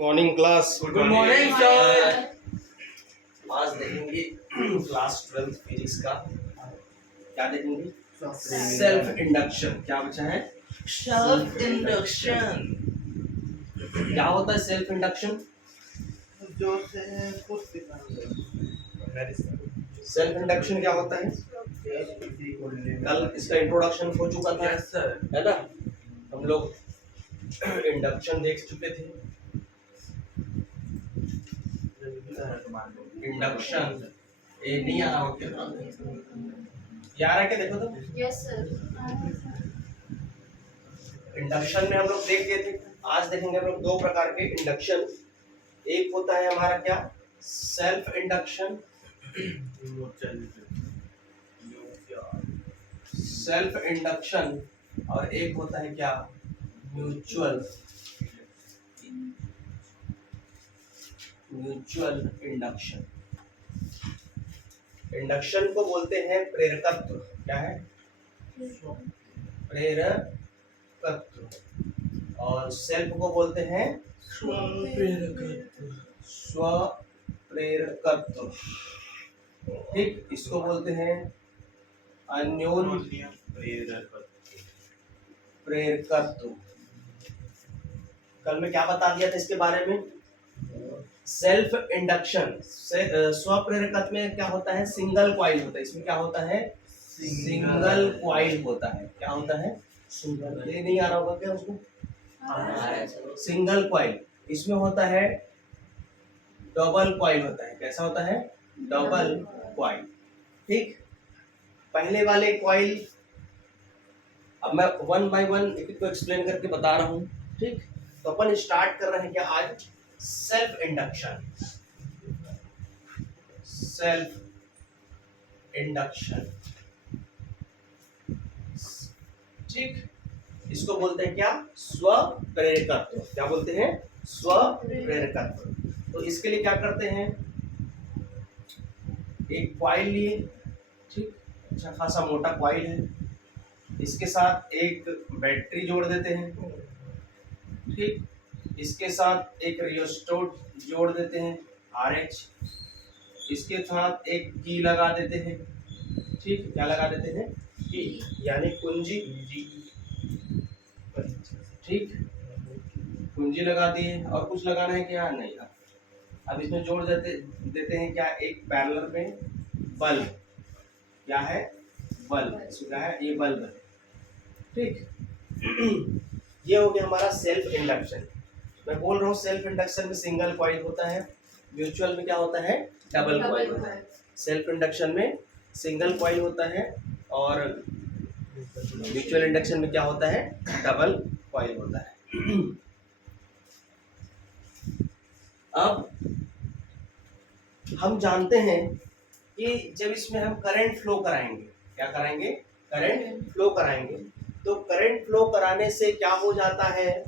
Morning class. Good morning sir. आज देखेंगे class 12 physics का। क्या देखेंगे? Self induction. क्या बचा है? Self induction. क्या होता है सेल्फ इंडक्शन? सेल्फ इंडक्शन क्या होता है? कल इसका इंट्रोडक्शन हो चुका था है ना। हम लोग इंडक्शन देख चुके थे। इंडक्शन ये नहीं आ रहा हो क्या? ये आ रहा है क्या? देखो तो। Yes sir. इंडक्शन में हम लोग देख गए थे। आज देखेंगे हम लोग दो प्रकार के इंडक्शन। एक होता है हमारा क्या? Self induction. Self induction. और एक होता है क्या? Mutual induction. इंडक्शन को बोलते हैं प्रेरकत्व। क्या है? प्रेरकत्व। और सेल्फ को बोलते हैं स्वप्रेरकत्व। ठीक, इसको बोलते हैं अन्योन्य प्रेरकत्व। कल मैं क्या बता दिया था इसके बारे में? सेल्फ इंडक्शन से स्वप्रेरकत्व में क्या होता है? सिंगल कॉइल होता है। इसमें क्या होता है? सिंगल कॉइल होता है। क्या होता है? सिंगल। ये नहीं आ रहा होगा क्या उसको? Single coil. इसमें होता है डबल कॉइल होता है। कैसा होता है? Double coil. ठीक, पहले वाले कॉइल अब मैं वन बाय वन एक को एक्सप्लेन करके बता रहा हूँ। ठीक, तो अपन स्टार्ट कर रहे हैं क्या आज? Self induction. Self induction. ठीक, इसको बोलते हैं क्या? स्वप्रेरकत्व। क्या बोलते हैं? स्वप्रेरकत्व। तो इसके लिए क्या करते हैं? एक कॉइल लिए। ठीक, अच्छा खासा मोटा कॉइल है। इसके साथ एक बैटरी जोड़ देते हैं। ठीक, इसके साथ एक रियोस्टेट जोड़ देते हैं RH। इसके साथ एक की लगा देते हैं। ठीक, क्या लगा देते हैं? की, यानी कुंजी। ठीक, कुंजी लगा दिए। और कुछ लगाना है क्या? नहीं। अब इसमें जोड़ देते हैं क्या? एक पैरेलल में बल्ब। क्या है? बल्ब। इसमें क्या है? ये बल्ब है। ठीक, ये हो गया हमारा सेल्फ इंडक्शन। मैं बोल रहा हूँ सेल्फ इंडक्शन में सिंगल कॉइल होता है, म्यूचुअल में क्या होता है? डबल कॉइल होता है। सेल्फ इंडक्शन में सिंगल कॉइल होता है और म्यूचुअल इंडक्शन में क्या होता है? डबल कॉइल होता है। अब हम जानते हैं कि जब इसमें हम करंट फ्लो कराएंगे, क्या कराएंगे? करंट फ्लो कराएंगे। तो करंट फ्लो कराने से क्या हो जाता है?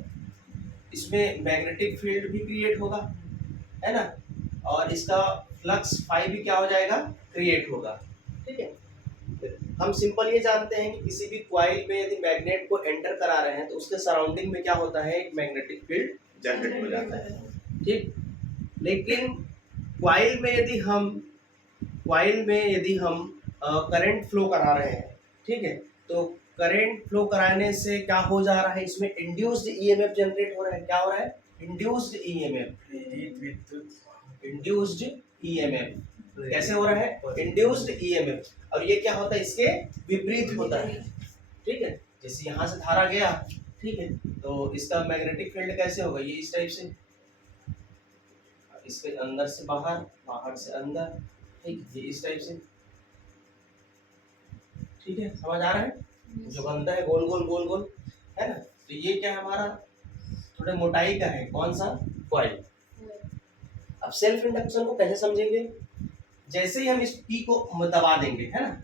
इसमें मैग्नेटिक फील्ड भी क्रिएट होगा, है ना। और इसका फ्लक्स फाई भी क्या हो जाएगा? क्रिएट होगा। ठीक है, हम सिंपल ये जानते हैं कि किसी भी कॉइल में यदि मैग्नेट को एंटर करा रहे हैं तो उसके सराउंडिंग में क्या होता है? एक मैग्नेटिक फील्ड जनरेट हो जाता है। ठीक, लेकिन कॉइल में यदि हम करंट फ्लो करा रहे हैं, ठीक है, तो करंट फ्लो कराने से क्या हो जा रहा है? इसमें इंड्यूस्ड ईएमएफ जनरेट हो रहा है। क्या हो रहा है? Induced EMF. इंड्यूस्ड ईएमएफ कैसे हो रहा है? Induced EMF. और ये क्या होता है? इसके विपरीत होता है। ठीक है, जैसे यहाँ से धारा गया, ठीक है, तो इसका मैग्नेटिक फील्ड कैसे होगा? ये इस टाइप से, इसके अंदर से बाहर, बाहर से अंदर। ठीक, ये इस टाइप से। ठीक है, समझ आ रहा है? जो बनता है गोल गोल गोल गोल, है ना। तो ये क्या है हमारा? थोड़े मोटाई का है। कौन सा? कॉइल। अब सेल्फ इंडक्शन को कैसे समझेंगे? जैसे ही हम इस पी को दबा देंगे, है ना,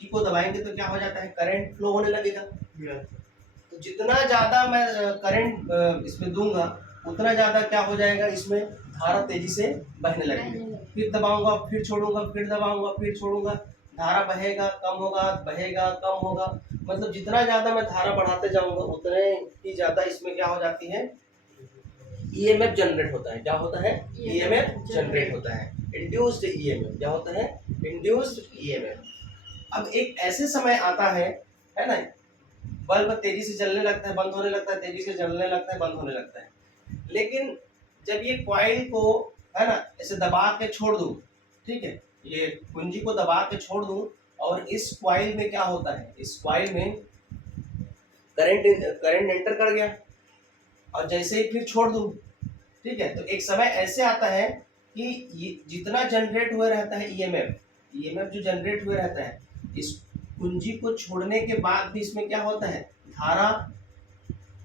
पी को दबाएंगे तो क्या हो जाता है? करंट फ्लो होने लगेगा। तो जितना ज्यादा मैं करंट इसमें दूंगा उतना ज्यादा क्या हो जाएगा? इसमें धारा तेजी से बहने लगेगी। फिर दबाऊंगा, फिर छोड़ूंगा, फिर दबाऊंगा, फिर छोड़ूंगा, धारा बहेगा, कम होगा, बहेगा, कम होगा। मतलब जितना ज्यादा मैं धारा बढ़ाते जाऊंगा उतने ही ज्यादा इसमें क्या हो जाती है? ईएमएफ जनरेट होता है। क्या होता है? ईएमएफ EMF जनरेट होता है। इंड्यूस्ड ईएमएफ क्या होता है? Induced EMF. अब एक ऐसे समय आता है ना, बल्ब तेजी से जलने लगता है, बंद होने लगता है, तेजी से जलने लगता है, बंद होने लगता है। लेकिन जब ये कॉइल को, है ना, ऐसे दबा के छोड़ दूं, ठीक है, ये कुंजी को दबा के छोड़ दूं, और इस कॉइल में क्या होता है, इस कॉइल में करंट एंटर कर गया, और जैसे ही फिर छोड़ दूं, ठीक है, तो एक समय ऐसे आता है कि ये जितना जनरेट हुए रहता है ईएमएफ जो जनरेट हुए रहता है, इस कुंजी को छोड़ने के बाद भी इसमें क्या होता है, धारा,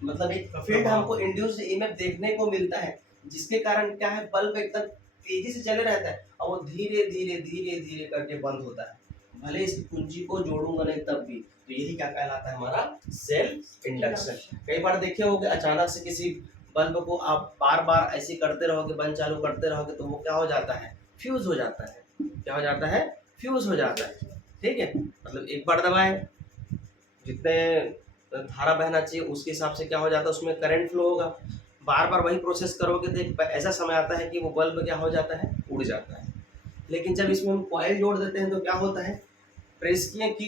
मतलब एक फील्ड हमको इंड्यूस्ड ईएमएफ देखने को मिलता है, जिसके कारण क्या है, बल्ब एकदम तेजी से चले रहता है और वो धीरे धीरे धीरे धीरे करके बंद होता है, भले इस कुंजी को जोड़ूंगा नहीं तब भी। तो यही क्या कहलाता है, हमारा सेल्फ इंडक्शन। कई बार देखे होगे, अचानक से किसी बल्ब को आप बार बार ऐसे करते रहोगे, बंद चालू करते रहोगे, तो वो क्या हो जाता है, फ्यूज हो जाता है। क्या हो जाता है? फ्यूज हो जाता है। ठीक है, मतलब एक बार दबाए, जितने धारा बहना चाहिए उसके हिसाब से क्या हो जाता है, उसमें करंट फ्लो होगा। बार बार वही प्रोसेस करोगे तो एक ऐसा समय आता है कि वो बल्ब क्या हो जाता है, उड़ जाता है। लेकिन जब इसमें हम कॉइल जोड़ देते हैं तो क्या होता है, प्रेस किए की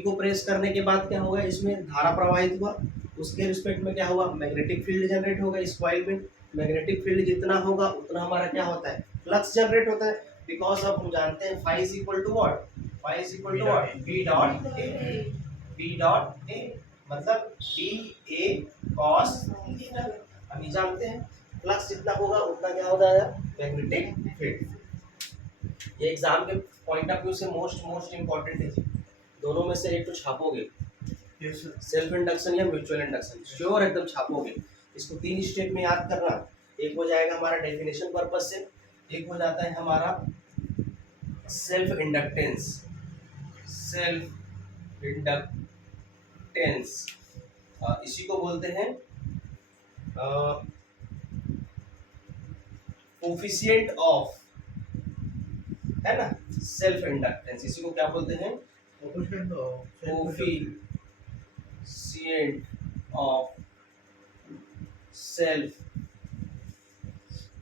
को प्रेस करने के बाद क्या होगा, इसमें धारा प्रवाहित हुआ, उसके रिस्पेक्ट में क्या हुआ, मैग्नेटिक फील्ड जनरेट होगा। इस कॉइल में मैग्नेटिक फील्ड जितना होगा उतना हमारा क्या होता है, फ्लक्स जनरेट होता है। बिकॉज अब हम जानते हैं phi is equal to what, phi is equal to what, B dot A, B dot A, मतलब बी ए कॉस थीटा। हम ये जानते हैं फ्लक्स जितना होगा उतना क्या हो जाएगा, मैग्नेटिक फील्ड। ये एग्जाम के पॉइंट ऑफ व्यू से मोस्ट इंपॉर्टेंट है। दोनों में से एक तो छापोगे, सेल्फ इंडक्शन या म्यूचुअल इंडक्शन, श्योर एकदम छापोगे। इसको 3 स्टेप में याद करना। एक हो जाएगा हमारा डेफिनेशन पर्पज से, एक हो जाता है हमारा सेल्फ इंडक्टेंस, सेल्फ इंडक्टेंस इसी को बोलते हैं कोफिशिएंट ऑफ, है ना, सेल्फ इंडक्टेंस, इसी को क्या बोलते हैं, कोफिशिएंट ऑफ सेल्फ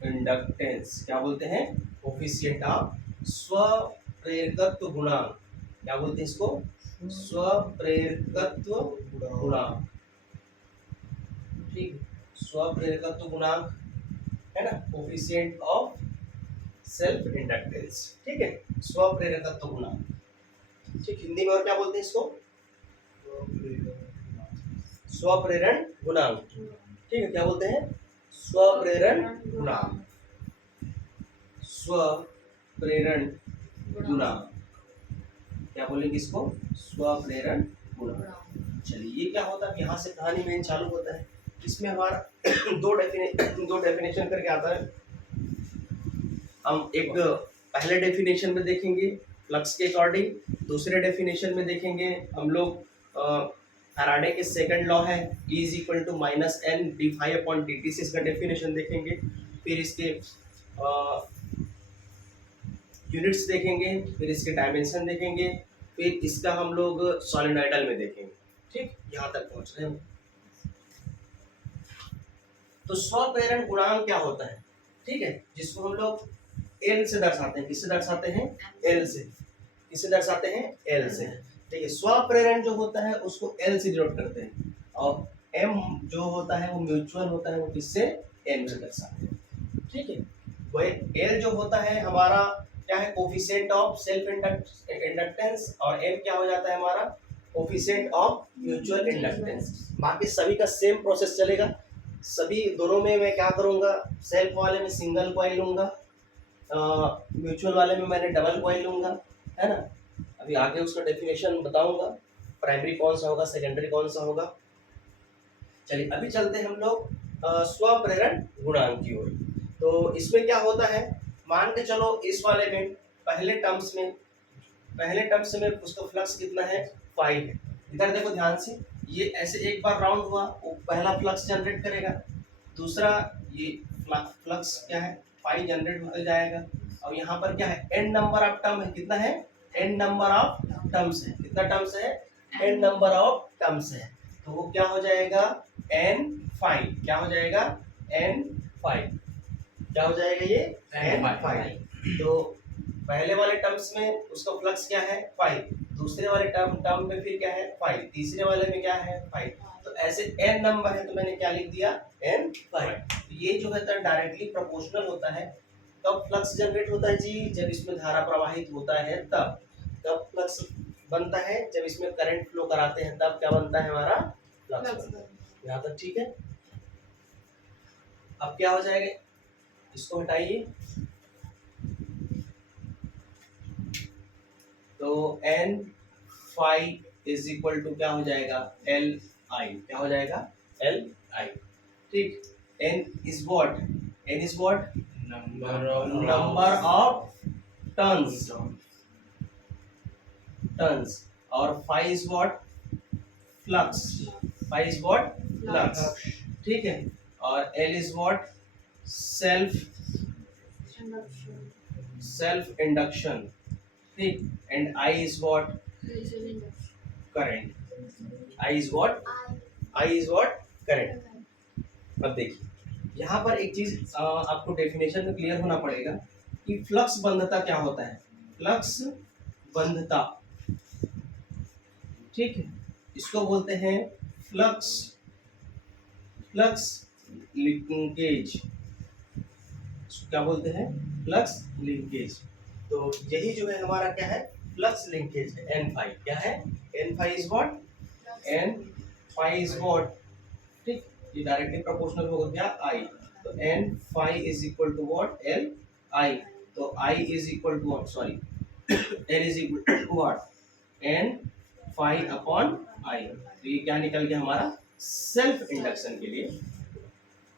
इंडक्टेंस। क्या बोलते हैं, कोफिशिएंट ऑफ स्वप्रेरकत्व गुणांक। क्या बोलते हैं इसको, स्वप्रेरकत्व गुणांक। ठीक, स्वप्रेरकत्व गुणांक है ना, कोफिशिएंट ऑफ सेल्फ इंडक्टेंस। ठीक है, स्वप्रेरकत्व गुणांक। ठीक, हिंदी में और क्या बोलते हैं इसको, स्वप्रेरण गुणांक। ठीक है, क्या बोलते हैं, स्वप्रेरण गुणांक, स्वप्रेरण गुणांक। क्या बोलेंगे इसको, स्वप्रेरण गुणांक। चलिए, ये क्या होता है, यहाँ से कहानी मेन चालू होता है। इसमें हमारा दो डेफिनेशन करके आता है। हम एक पहले डेफिनेशन में देखेंगे फ्लक्स के अकॉर्डिंग, दूसरे डेफिनेशन में देखेंगे हम लोग फैराडे के सेकंड लॉ है, E is equal to minus N D phi upon D T से इसका डेफिनेशन देखेंगे। फिर इसके यूनिट्स देखेंगे, फिर इसके डायमेंशन देखेंगे, फिर इसका हम लोग सॉलिनॉइडल में देखेंगे। ठीक, यहाँ तक पहुँच रहे हैं। तो स्वप्रेरण गुणांक क्या होता है, ठीक है, जिसको हम लोग एल से दर्शाते हैं। किससे दर्शाते हैं, एल से। किससे दर्शाते हैं, एल से। ठीक है, स्वप्रेरण जो होता है उसको एल से डिनोट करते हैं, और एम जो होता है वो म्यूचुअल होता है, वो किससे, एम से दर्शाते हैं। ठीक है, वो एल जो होता है हमारा क्या है, कोफिशिएंट ऑफ सेल्फ इंडक्टेंस, और एम क्या हो जाता है हमारा, कोफिशिएंट ऑफ म्यूचुअल इंडक्टेंस। बाकी सभी का सेम प्रोसेस चलेगा। सभी दोनों में मैं क्या करूँगा, सेल्फ वाले में सिंगल कॉइल लूँगा, म्यूचुअल वाले में मैंने डबल कॉइल लूँगा, है ना। अभी आगे उसका डेफिनेशन बताऊंगा, प्राइमरी कौन सा होगा, सेकेंडरी कौन सा होगा। चलिए, अभी चलते हैं हम लोग स्वप्रेरण गुणांक की ओर। तो इसमें क्या होता है, मान के चलो इस वाले में पहले टर्म्स में उसका फ्लक्स कितना है, 5 है। इधर देखो ध्यान से, ये ऐसे एक बार राउंड हुआ, वो पहला फ्लक्स जनरेट करेगा, दूसरा ये फ्लक्स क्या है, 5 जनरेट हो जाएगा, और यहाँ पर क्या है, n नंबर ऑफ टर्म है। कितना है, n नंबर ऑफ टर्म्स है। कितना टर्म्स है, n नंबर ऑफ टर्म्स है। तो वो क्या हो जाएगा, n5। क्या हो जाएगा, n फाइव, क्या हो जाएगा ये एन फाइव। तो पहले वाले टर्म्स में उसका फ्लक्स क्या है 5, दूसरे वाले टर्म में फिर क्या है 5, तीसरे वाले में क्या है 5। तो ऐसे n नंबर है तो मैंने क्या लिख दिया n 5। ये जो है तो डायरेक्टली प्रोपोर्शनल होता है। कब फ्लक्स जनरेट होता है जी, जब इसमें धारा प्रवाहित होता है तब। कब फ्लक्स बनता है, जब इसमें करंट फ्लो कराते हैं तब क्या बनता है हमारा फ्लक्स बनता है। यहाँ तक ठीक है। अब क्या हो जाएगा, इसको हटाइए, तो n five is equal to क्या हो जाएगा L I, क्या हो जाएगा L I। ठीक, n is what number of turns और फाइव इज व्हाट फ्लक्स, ठीक है। और L is what self induction, ठीक। And I is what current, I is what current. अब देखिए यहाँ पर एक चीज आपको डेफिनेशन में क्लियर होना पड़ेगा कि फ्लक्स बंधता क्या होता है। फ्लक्स बंधता, ठीक है, इसको बोलते हैं फ्लक्स लिंकेज। क्या बोलते हैं फ्लक्स लिंकेज। तो यही जो है हमारा क्या है फ्लक्स लिंकेज है N5। क्या है N5 इज व्हाट ठीक, ये डायरेक्टली प्रोपोर्शनल होगा क्या I। तो N5 is equal to what L I। तो I is equal to what, sorry L is equal to what N5 upon I। तो ये क्या निकल गया हमारा सेल्फ इंडक्शन के लिए,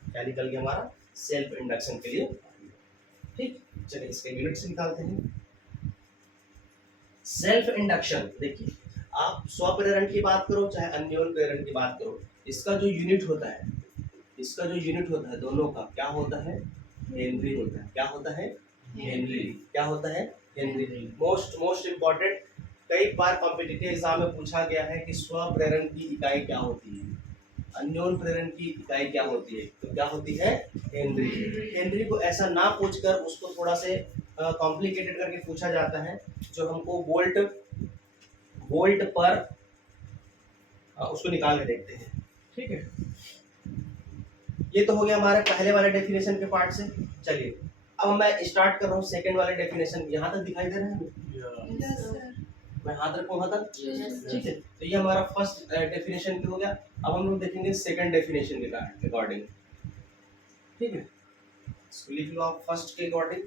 क्या निकल गया हमारा सेल्फ इंडक्शन के लिए। ठीक, चलिए इसके यूनिट्स निकालते हैं। सेल्फ इंडक्शन, देखिए आप स्वप्रेरण की बात करो चाहे अन्योन प्रेरण की बात करो, इसका जो यूनिट होता है दोनों का क्या होता है हेनरी होता है। क्या होता है हेनरी, क्या होता है हेनरी। मोस्ट इम्पोर्टेंट, कई बार कॉम्पिटिटिव एग्जाम में पूछा गया है कि स्वप्रेरण की इकाई क्या होती है, अन्योन प्रेरण की इकाई क्या होती है, तो क्या होती है हेनरी। हेनरी को ऐसा ना पूछकर उसको थोड़ा से कॉम्प्लिकेटेड करके पूछा जाता है, जो हमको वोल्ट पर उसको निकाल के देखते हैं। ठीक है, ये तो हो गया हमारे पहले वाले डेफिनेशन के पार्ट से। चलिए अब मैं स्टार्ट कर रहा हूँ सेकंड वाले डेफिनेशन। यहाँ तक दिखाई दे रहा है? मैं हाथ रखूँ वहाँ तक, ठीक है। तो ये हमारा फर्स्ट डेफिनेशन हो गया। अब हम लोग देखेंगे सेकंड डेफिनेशन के अकॉर्डिंग, ठीक है। इसको लिख लो आप फर्स्ट के अकॉर्डिंग,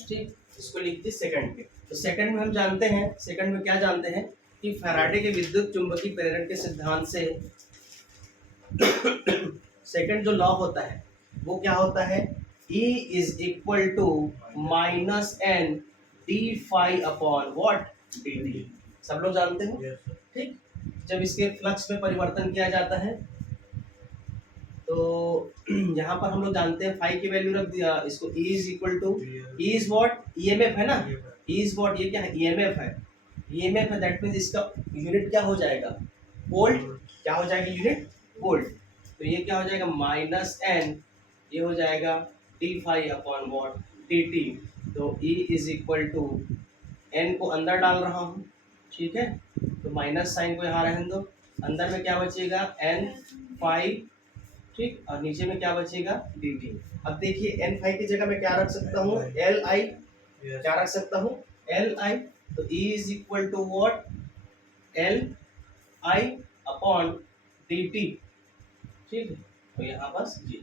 ठीक। इसको लिख दी सेकंड के। तो सेकंड में हम जानते हैं, सेकंड में क्या जानते हैं कि फैराडे के विद्युत चुंबकीय प्रेरण के सिद्धांत से सेकंड जो लॉ होता है वो क्या होता है, E is equal to minus N D phi upon what dt। सब लोग जानते हैं, ठीक। जब इसके फ्लक्स में परिवर्तन किया जाता है तो यहाँ पर हम लोग जानते हैं फाई की वैल्यू रख दिया, इसको E is equal to, E is what EMF है ना, E इज व्हाट, ये क्या है EMF है, EMF है। दैट मींस इसका यूनिट क्या हो जाएगा वोल्ट, क्या हो जाएगा यूनिट वोल्ट। तो ये क्या हो जाएगा माइनस एन, ये हो जाएगा D phi upon what dt। तो E is equal to n को अंदर डाल रहा हूँ, ठीक है। तो माइनस साइन को यहाँ रहने दो, अंदर में क्या बचेगा n फाइव, ठीक, और नीचे में क्या बचेगा dt। अब देखिए n फाइव की जगह मैं क्या रख सकता हूँ L I, क्या रख सकता हूँ L I। तो E is equal to what L I upon dt, ठीक है। तो यहाँ बस ये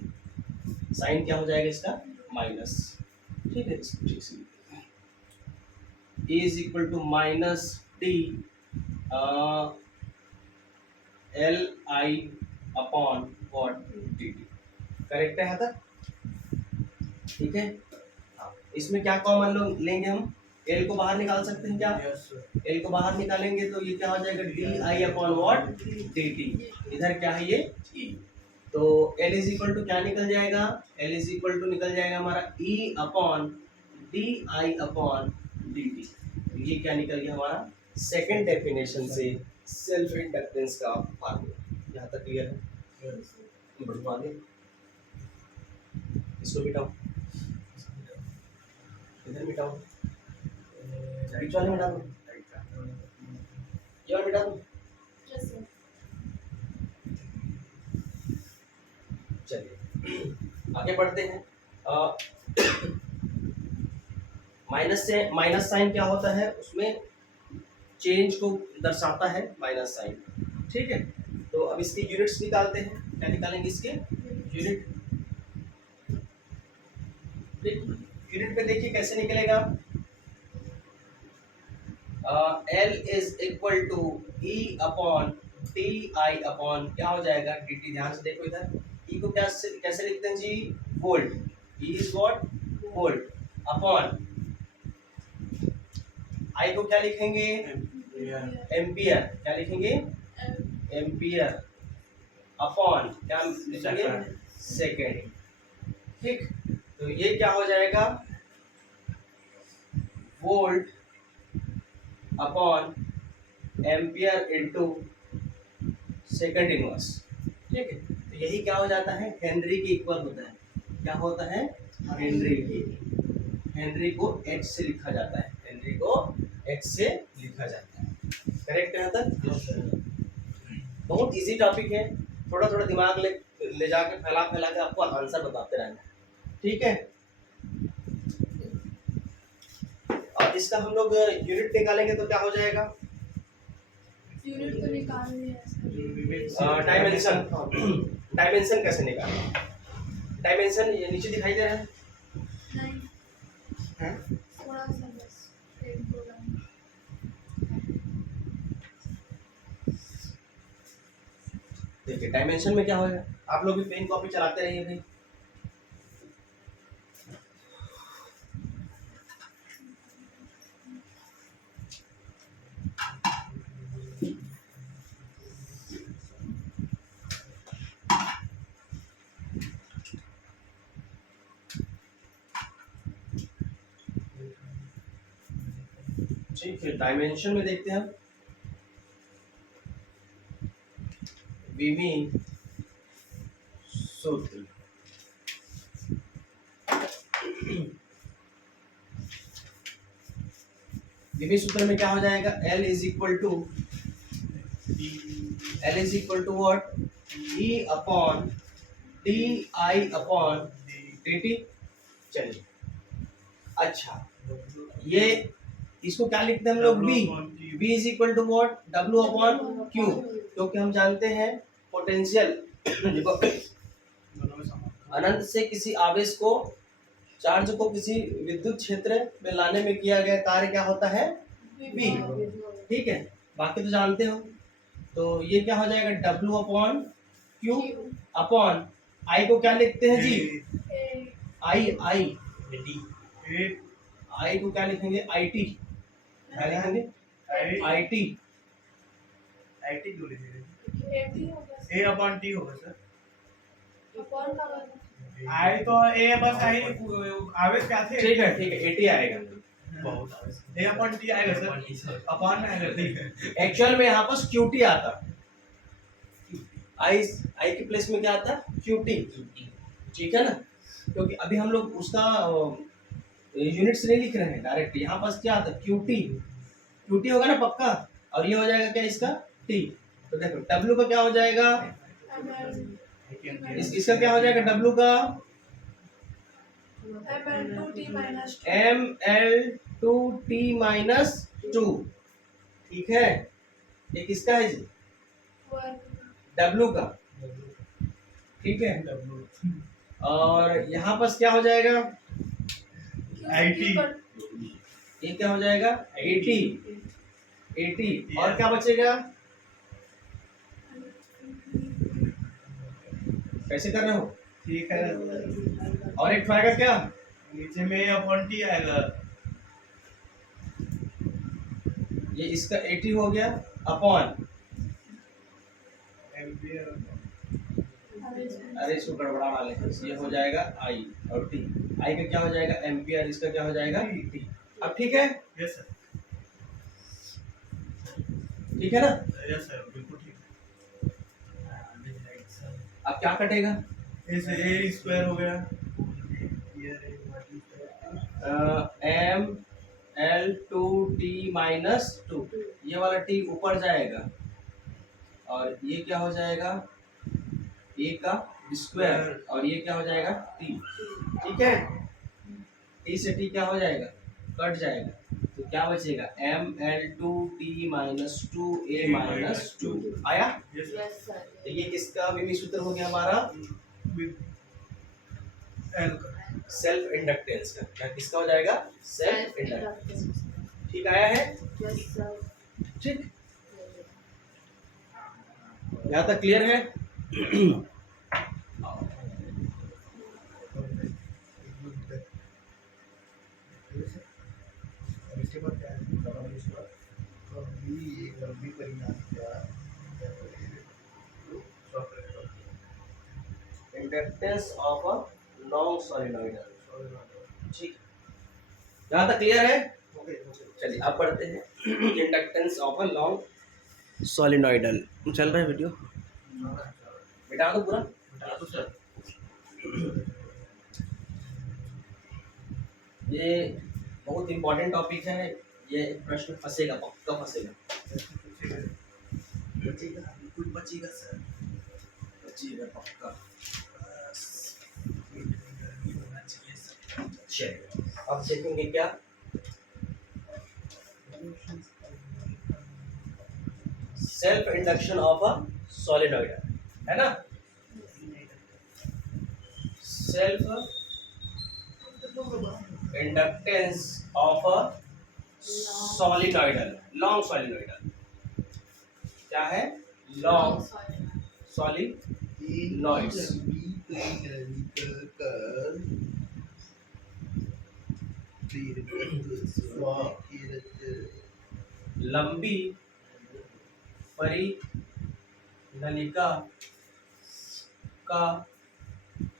साइन क्या हो जाएगा इसका माइनस, ठीक है। इसको ठीक से E is equal to minus T L I upon what dt। Correct है यहाँ तक, ठीक है। हाँ, इसमें क्या कॉमन लोग लेंगे हम, L को बाहर निकाल सकते हैं क्या, L को बाहर निकालेंगे तो ये क्या हो जाएगा D I upon what dt। इधर क्या है ये E। तो L इज इक्वल टू क्या निकल जाएगा, L इज इक्वल टू निकल जाएगा हमारा E upon D I upon dt। ये क्या निकल गया हमारा सेकंड डेफिनेशन से सेल्फ इंडक्टेंस का फार्मूला। यहाँ तक क्लियर है। बढ़वा दे, इसको मिटाओ, इधर मिटाओ, बीच वाले मिटा दो, ये वाला मिटा दो। चलिए आगे बढ़ते हैं। माइनस से माइनस साइन क्या होता है, उसमें चेंज को दर्शाता है माइनस साइन। ठीक है, तो अब इसके यूनिट्स निकालते हैं। क्या निकालेंगे इसके यूनिट? यूनिट पे देखिए कैसे निकलेगा। L is equal to E upon T I upon क्या हो जाएगा dt। ध्यान से देखो इधर, E को कैसे लिखते हैं जी? Volt. E is what? Volt upon I को क्या लिखेंगे? एम्पियर। क्या लिखेंगे? एम्पियर अपॉन क्या लिखेंगे? सेकेंड। ठीक, तो ये क्या हो जाएगा? Volt upon ampere into second inverse. ठीक है, तो यही क्या हो जाता है? हेनरी के इक्वल होता है। क्या होता है? हेनरी की। हेनरी को H से लिखा जाता है, हेनरी को H से लिखा जाता है। करेक्ट है तक? बहुत इजी टॉपिक है, थोड़ा थोड़ा दिमाग ले जाके फैला फैला के आपको आंसर बताते रहना। ठीक है, और इसका हम लोग यूनिट निकालेंगे तो क्या हो जाएगा? यूनिट तो निकालनी है। डायमेंशन। डायमेंशन कैसे निकालें? डायमेंशन ये नीचे दिखाई दे रहा है। नहीं, हैं? थोड़ा सा बस एक दो लाइन। देखिए डायमेंशन में क्या होगा, आप लोग भी पेन कॉपी चलाते रहिए भाई। ठीक है, डायमेंशन में देखते हैं हम। विमी सूत्र। विमी सूत्र में क्या हो जाएगा? L is equal to what? E upon T I upon dt। चलिए, अच्छा ये इसको क्या लिखते हैं हम लोग? B is equal to what? W upon Q, क्योंकि हम जानते हैं पोटेंशियल अनंत से किसी आवेश को, चार्ज को किसी विद्युत क्षेत्र में लाने में किया गया कार्य क्या होता है? B। ठीक है, बाकी तो जानते हो। तो ये क्या हो जाएगा? W upon Q upon I को क्या लिखते हैं जी? I को क्या लिखेंगे? IT। क्या लिखेंगे? IT। A अपॉन टी होगा सर। अपॉन का मतलब आई तो ए बस आई आवेश क्या थे? ठीक है ठीक है, 80 आएगा। बहुत आवेश। ए अपॉन टी आएगा सर, अपॉन में आएगा। ठीक है, एक्चुअल में यहाँ पर QT आता, आई के प्लेस में क्या आता? QT। ठीक है ना, क्योंकि अभी हम लोग उसका यूनिट्स नहीं लिख रहे हैं डायरेक्ट। यहाँ पास क्या आता? QT होगा ना पक्का, और ये हो जाएगा क्या इसका? T। तो देखो W का क्या हो जाएगा? इसका क्या हो जाएगा? W का ML2T-2। ठीक है, ये किसका है जी? W का। ठीक है, और यहाँ पर क्या हो जाएगा? IT। ये क्या हो जाएगा? 80। और क्या बचेगा? कैसे कर रहे हो? ठीक है, और एक आएगा क्या? नीचे में अपॉन टी आएगा। ये इसका 80 हो गया अपॉन, एम्पियर। अरे इसको गड़बड़ा वाले, ये हो जाएगा I और T। I का क्या हो जाएगा? एम्पियर। इसका क्या हो जाएगा? T। अब ठीक है? यस सर, ठीक है ना? यस सर, बिल्कुल ठीक है। अब क्या कटेगा? इसे a स्क्वायर हो गया M L two T minus two, ये वाला टी ऊपर जाएगा और ये क्या हो जाएगा? ए का स्क्वायर और ये क्या हो जाएगा? टी। ठीक है, टी से टी क्या हो जाएगा? कट जाएगा। तो क्या बचेगा? M L two T minus two A minus two. आया? Yes yes sir. तो ये किसका विधि सूत्र हो गया हमारा? विद l का सेल्फ इंडक्टेंस का। क्या किसका हो जाएगा? Self inductance. ठीक आया है? Yes sir. ठीक, यहाँ तक क्लियर है? इसके बाद क्या है? इसके बाद एक लंबी परिणाम क्या इंडक्टेंस ऑफ अ लॉन्ग सॉलिनॉइडल। ठीक, यहाँ तक क्लियर है? चलिए अब पढ़ते हैं इंडक्टेंस ऑफ अ लॉन्ग सॉलिनॉइडल। चल रहा है वीडियो? मिटा दो पूरा। ये बहुत इंपॉर्टेंट टॉपिक है, ये प्रश्न फंसेगा, पक्का फंसेगा। बचेगा, बिल्कुल बचेगा सर, बचेगा पक्का। चलिए अब देखेंगे क्या? Self induction of a solenoidal, है ना? Self inductance of a solenoidal, long solenoidal. क्या है? Long solenoids. लंबी परिनलिका का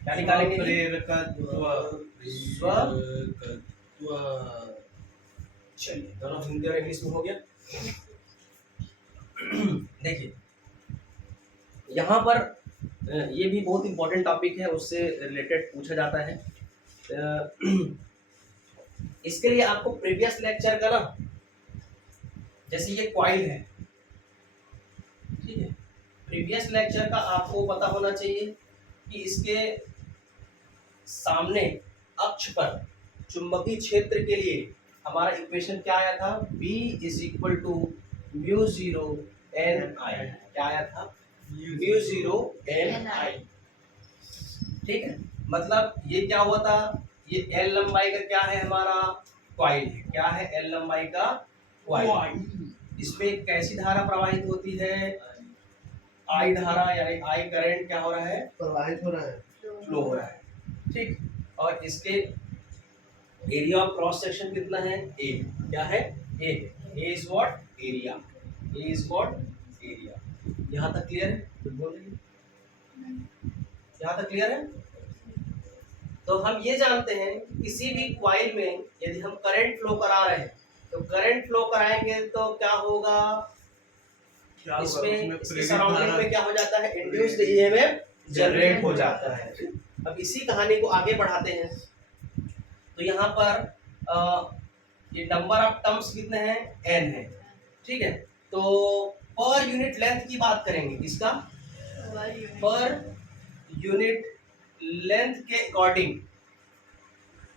क्या निकालेंगे? चलिए दोनों हिंदी और इंग्लिश में हो गया। देखिए यहाँ पर ये भी बहुत इंपॉर्टेंट टॉपिक है, उससे रिलेटेड पूछा जाता है। इसके लिए आपको प्रीवियस लेक्चर का ना, जैसे ये कॉइल है, ठीक है, प्रीवियस लेक्चर का आपको पता होना चाहिए कि इसके सामने अक्ष पर चुंबकीय क्षेत्र के लिए हमारा इक्वेशन क्या आया था? B is equal to mu zero N I. क्या आया था? Mu zero N I. ठीक है, मतलब ये क्या हुआ था? ये L लंबाई का क्या है? हमारा कॉइल है। क्या है? L लंबाई का कॉइल। इसमें एक कैसी धारा प्रवाहित होती है? आई धारा, यानी आई करंट क्या हो रहा है? प्रवाहित हो रहा है, फ्लो हो रहा है। ठीक, और इसके एरिया ऑफ क्रॉस सेक्शन कितना है? ए। क्या है? A. A is what? Area. A is what? Area. यहाँ तक क्लियर है? कुछ बोल रही है? यहाँ तक क्लियर है? तो हम ये जानते हैं कि किसी भी कॉइल में यदि हम करंट फ्लो करा रहे हैं, तो करंट फ्लो कराएंगे तो क्या होगा? इसमें इसके सराउंडिंग में क्या हो जाता है? इंड्यूस्ड ईएमएफ जनरेट हो जाता है। अब इसी कहानी को आगे बढ़ाते हैं। तो यहाँ पर ये नंबर ऑफ टर्म्स कितने हैं? n है। ठीक है, तो पर यूनिट लेंथ की बात करेंगे। किसका? पर यूनिट लेंथ के अकॉर्डिंग,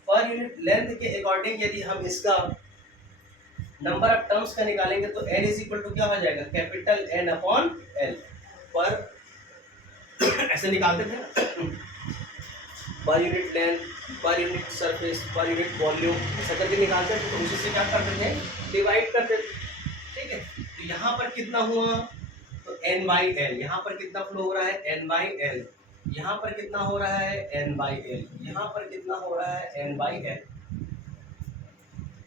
पर यूनिट लेंथ के अकॉर्डिंग यदि हम इसका नंबर ऑफ टर्म्स का निकालेंगे तो n इज इक्वल टू क्या हो जाएगा? Capital N upon L। पर ऐसे निकालते थे, per unit length, per unit surface, per unit volume, ऐसा करके निकालते थे। तो उसी से क्या करते थे? डिवाइड करते थे। ठीक है, तो यहाँ पर कितना हुआ? तो n बाई एल। यहाँ पर कितना फ्लो हो रहा है? n by L. यहाँ पर कितना हो रहा है? n by L. यहाँ पर कितना हो रहा है? n by L.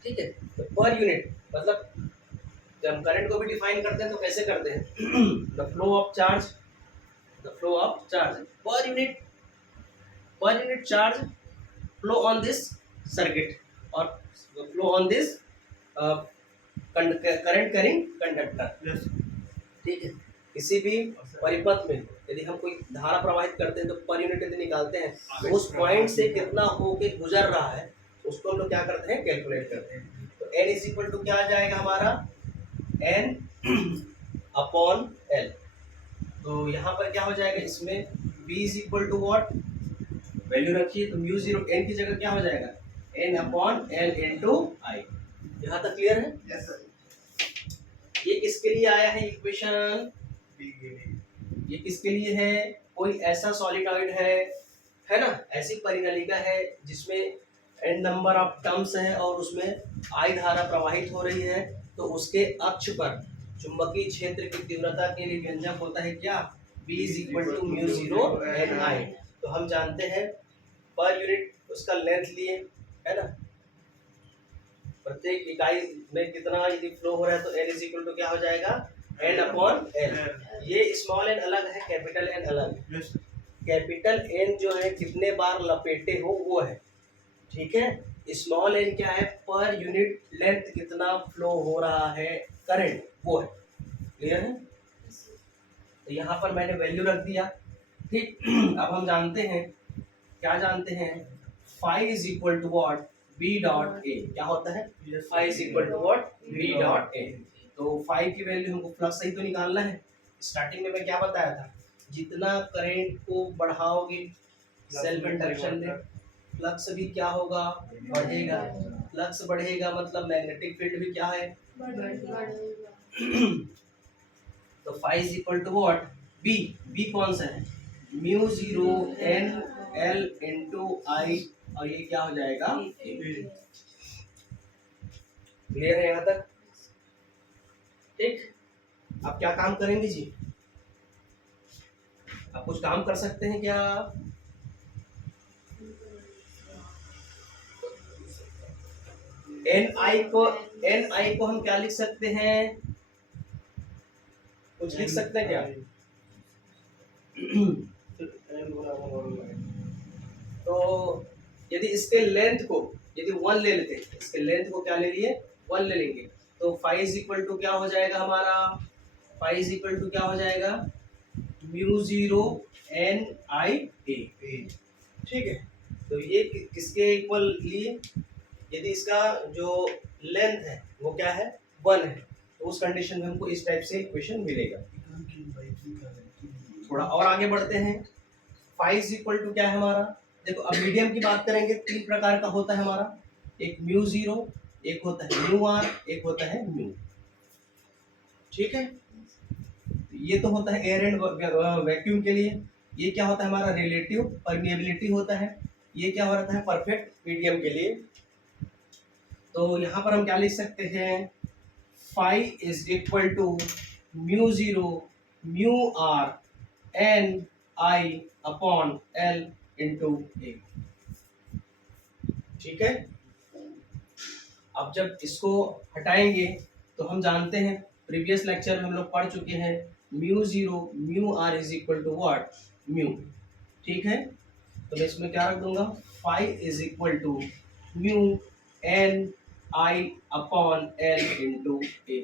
ठीक है, तो पर यूनिट मतलब जब हम करंट को भी डिफाइन करते हैं तो कैसे करते हैं? The flow of charge, the flow of charge per unit charge flow on this circuit और flow on this current carrying conductor. Yes ठीक है, किसी भी परिपथ में यदि हम कोई धारा प्रवाहित करते हैं तो पर यूनिट यदि निकालते हैं तो उस पॉइंट से कितना होके गुजर रहा है उसको हम लोग क्या करते हैं, कैलकुलेट करते हैं। तो n इज इक्वल टू क्या आ जाएगा हमारा, n अपॉन l। तो यहाँ पर क्या हो जाएगा, इसमें v is equal to what, value रखिए तो म्यू जीरो n की जगह क्या हो जाएगा, n अपॉन l इंटू आई। यहाँ तक क्लियर है? Yes sir. ये किसके लिए आया है इक्वेशन, ये किसके लिए है, कोई ऐसा सॉलिडॉइड है ना, ऐसी परिनलिका है जिसमें n नंबर ऑफ टर्म्स है और उसमें I धारा प्रवाहित हो रही है, तो उसके अक्ष पर चुंबकीय क्षेत्र की तीव्रता के लिए व्यंजक होता है क्या, V is equal to mu zero N I. तो हम जानते हैं पर यूनिट उसका लेंथ लिए, है ना, प्रत्येक इकाई में कितना यदि फ्लो हो रहा है तो n इज इक्वल टू क्या हो जाएगा, n अपॉन l। ये स्मॉल n अलग है, कैपिटल n अलग है। कैपिटल N जो है कितने बार लपेटे हो वो है, ठीक है। स्मॉल n क्या है, पर यूनिट लेंथ कितना फ्लो हो रहा है करंट, वो है। क्लियर है? तो यहाँ पर मैंने वैल्यू रख दिया, ठीक। अब हम जानते हैं, क्या जानते हैं, phi is equal to what, B dot A. क्या होता है, phi is equal to what, B dot A. तो फाई की वैल्यू हमको फ्लक्स सही तो निकालना है। स्टार्टिंग में मैं क्या बताया था, जितना करंट को बढ़ाओगे सेल्फ इंडक्शन में, फ्लक्स भी क्या होगा, बढ़ेगा। फ्लक्स बढ़ेगा मतलब मैग्नेटिक फील्ड भी क्या है, तो phi is equal to what, B. B कौन सा है, mu zero N L into I, और ये क्या हो जाएगा, क्लियर है यहाँ तक, ठीक। अब क्या काम करेंगे जी, आप कुछ काम कर सकते हैं क्या, एन आई को हम क्या लिख सकते हैं, कुछ लिख सकते हैं क्या, तो यदि इसके लेंथ को यदि 1 ले लेते हैं, इसके लेंथ को क्या ले लिए, 1 ले लेंगे, तो फाई इज इक्वल टू क्या हो जाएगा हमारा, फाई इज इक्वल टू क्या हो जाएगा, म्यू जीरो एन आई ए, ठीक है। तो ये किसके इक्वल लिए, यदि इसका जो लेंथ है वो क्या है, 1 है, तो उस कंडीशन में हमको इस टाइप से इक्वेशन मिलेगा। थोड़ा और आगे बढ़ते हैं, फाई इज इक्वल टू क्या है हमारा, देखो अब मीडियम की बात करेंगे, 3 प्रकार का होता है हमारा, एक म्यू जीरो, एक होता है म्यू आर, एक होता है म्यू, ठीक है। ये तो होता है एयर एंड वैक्यूम के लिए। ये क्या होता है हमारा, रिलेटिव परमिएबिलिटी होता है। ये क्या हो रहा है, परफेक्ट मीडियम के लिए। तो यहाँ पर हम क्या लिख सकते हैं, phi is equal to mu zero mu R N I upon L into A, ठीक है। अब जब इसको हटाएंगे तो हम जानते हैं, प्रीवियस लेक्चर में हम लोग पढ़ चुके हैं, mu zero mu R is equal to what, mu, ठीक है। तो मैं इसमें क्या रख दूंगा, phi is equal to mu N I upon L into A.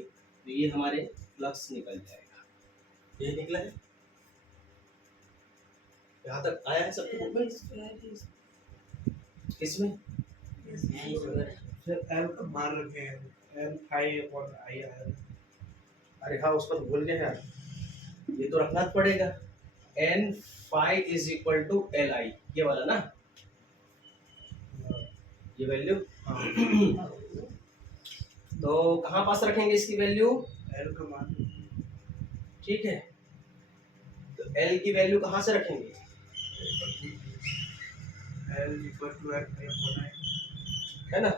तो ये हमारे फ्लक्स निकल जाएगा, ये निकला है, यहाँ तक आया है सबके बुक में, किसमें, सर एल मान रखे हैं, L phi upon I R. अरे हाँ उसको तो भूल गए यार, ये तो रखना पड़ेगा, N phi is equal to L I, ये वाला ना, ये वैल्यू। तो कहाँ पास रखेंगे इसकी वैल्यू, एल का मान, ठीक है। तो एल की वैल्यू कहाँ से रखेंगे, L equal to L phi upon I, है ना,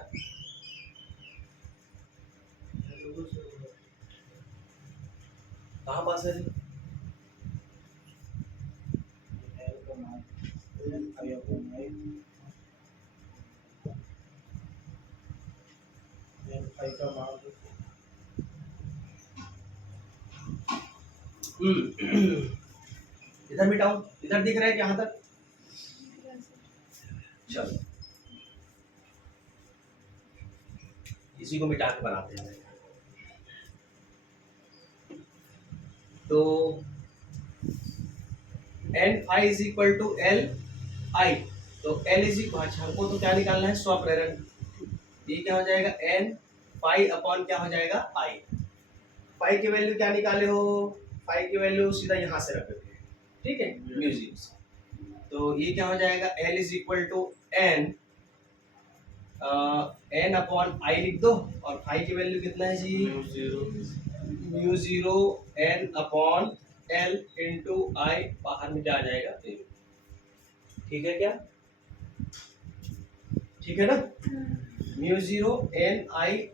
कहाँ पास है, एल का मान L phi upon I, L phi का मान इधर मिटाओ, इधर दिख रहा है यहाँ तक, चलो इसी को मिटा के बनाते हैं। तो N phi is equal to L I, तो एल इज इक्वल, हमको तो क्या निकालना है, स्वप्रेरक, ये क्या हो जाएगा एन फाई अपॉन क्या हो जाएगा आई। फाई की वैल्यू क्या निकाले हो, फाई की वैल्यू सीधा यहाँ से रख देते हैं, ठीक है, म्यूजिक से। तो ये क्या हो जाएगा, L is equal to N, N upon I लिख दो, और फाई की वैल्यू कितना है जी, mu zero N upon L into I, बाहर में क्या आ जाएगा, ठीक है क्या, ठीक है ना, mu zero N I,